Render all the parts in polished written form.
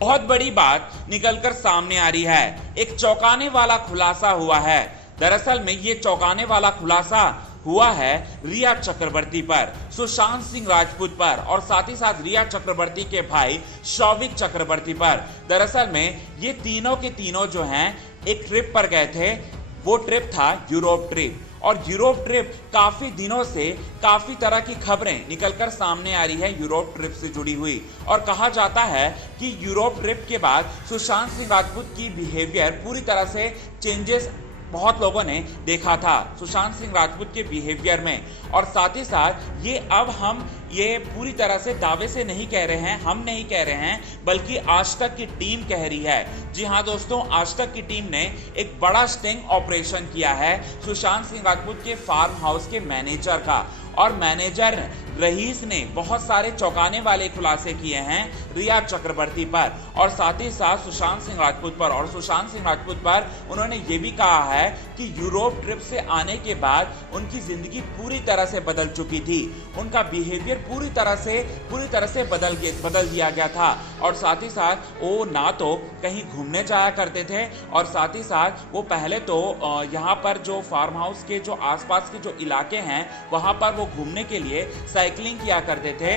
बहुत बड़ी बात निकलकर सामने आ रही है। एक चौंकाने वाला खुलासा हुआ है। दरअसल में ये चौंकाने वाला खुलासा हुआ है रिया चक्रवर्ती पर, सुशांत सिंह राजपूत पर और साथ ही साथ रिया चक्रवर्ती के भाई शौविक चक्रवर्ती पर। दरअसल में ये तीनों के तीनों जो हैं एक ट्रिप पर गए थे। वो ट्रिप था यूरोप ट्रिप, और यूरोप ट्रिप काफी दिनों से काफी तरह की खबरें निकलकर सामने आ रही है यूरोप ट्रिप से जुड़ी हुई। और कहा जाता है कि यूरोप ट्रिप के बाद सुशांत सिंह राजपूत की बिहेवियर पूरी तरह से चेंजेस बहुत लोगों ने देखा था सुशांत सिंह राजपूत के बिहेवियर में। और साथ ही साथ ये अब हम ये पूरी तरह से दावे से नहीं कह रहे हैं, हम नहीं कह रहे हैं, बल्कि आज तक की टीम कह रही है। जी हाँ दोस्तों, आज तक की टीम ने एक बड़ा स्टिंग ऑपरेशन किया है सुशांत सिंह राजपूत के फार्म हाउस के मैनेजर का, और मैनेजर रईस ने बहुत सारे चौंकाने वाले खुलासे किए हैं रिया चक्रवर्ती पर और साथ ही साथ सुशांत सिंह राजपूत पर। और सुशांत सिंह राजपूत पर उन्होंने ये भी कहा है कि यूरोप ट्रिप से आने के बाद उनकी जिंदगी पूरी तरह से बदल चुकी थी, उनका बिहेवियर पूरी तरह से बदल दिया गया था। और साथ ही साथ वो ना तो कहीं घूमने जाया करते थे, और साथ ही साथ वो पहले तो यहाँ पर जो फार्म हाउस के जो आसपास के जो इलाके हैं वहाँ पर वो घूमने के लिए साइकिलिंग किया करते थे,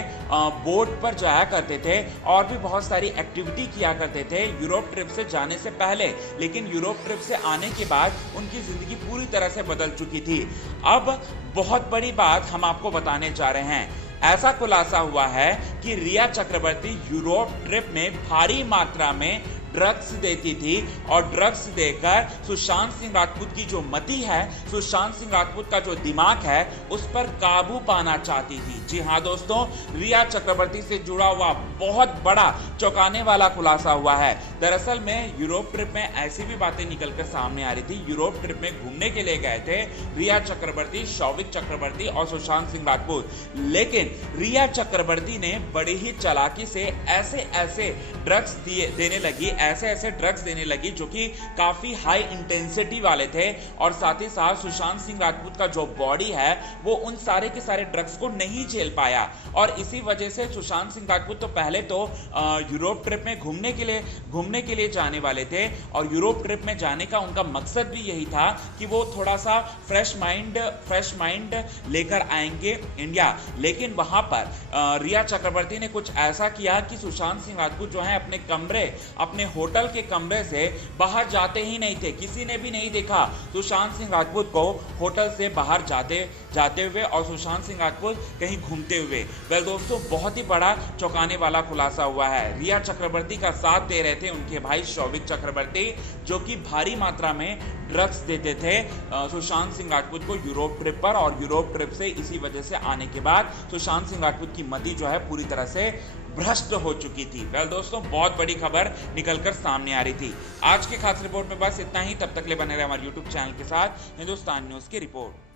बोट पर जाया करते थे और भी बहुत सारी एक्टिविटी किया करते थे यूरोप ट्रिप से जाने से पहले। लेकिन यूरोप ट्रिप से आने के बाद उनकी जिंदगी पूरी तरह से बदल चुकी थी। अब बहुत बड़ी बात हम आपको बताने जा रहे हैं। ऐसा खुलासा हुआ है कि रिया चक्रवर्ती यूरोप ट्रिप में भारी मात्रा में ड्रग्स देती थी, और ड्रग्स देकर सुशांत सिंह राजपूत की जो मति है, सुशांत सिंह राजपूत का जो दिमाग है, उस पर काबू पाना चाहती थी। जी हाँ दोस्तों, रिया चक्रवर्ती से जुड़ा हुआ बहुत बड़ा चौंकाने वाला खुलासा हुआ है। दरअसल में यूरोप ट्रिप में ऐसी भी बातें निकलकर सामने आ रही थी। यूरोप ट्रिप में घूमने के लिए गए थे रिया चक्रवर्ती, शौविक चक्रवर्ती और सुशांत सिंह राजपूत, लेकिन रिया चक्रवर्ती ने बड़ी ही चालाकी से ऐसे ड्रग्स देने लगी जो कि काफी हाई इंटेंसिटी वाले थे। और साथ ही साथ सुशांत सिंह राजपूत का जो बॉडी है वो उन सारे के सारे ड्रग्स को नहीं झेल पाया, और इसी वजह से सुशांत सिंह राजपूत तो पहले तो यूरोप ट्रिप में घूमने के लिए जाने वाले थे, और यूरोप ट्रिप में जाने का उनका मकसद भी यही था कि वो थोड़ा सा फ्रेश माइंड लेकर आएंगे इंडिया। लेकिन वहां पर रिया चक्रवर्ती ने कुछ ऐसा किया कि सुशांत सिंह राजपूत जो है अपने होटल के कमरे से बाहर जाते ही नहीं थे। किसी ने भी नहीं देखा सुशांत सिंह राजपूत को होटल से बाहर जाते हुए और सुशांत सिंह राजपूत कहीं घूमते हुए। वेल दोस्तों, बहुत ही बड़ा चौंकाने वाला खुलासा हुआ है। रिया चक्रवर्ती का साथ दे रहे थे उनके भाई शौविक चक्रवर्ती, जो कि भारी मात्रा में ड्रग्स देते थे सुशांत सिंह राजपूत को यूरोप ट्रिप पर, और यूरोप ट्रिप से इसी वजह से आने के बाद सुशांत सिंह राजपूत की मति जो है पूरी तरह से भ्रष्ट हो चुकी थी। वेल दोस्तों, बहुत बड़ी खबर निकलकर सामने आ रही थी। आज के खास रिपोर्ट में बस इतना ही। तब तक ले बने रहे हमारे YouTube चैनल के साथ। हिंदुस्तान न्यूज की रिपोर्ट।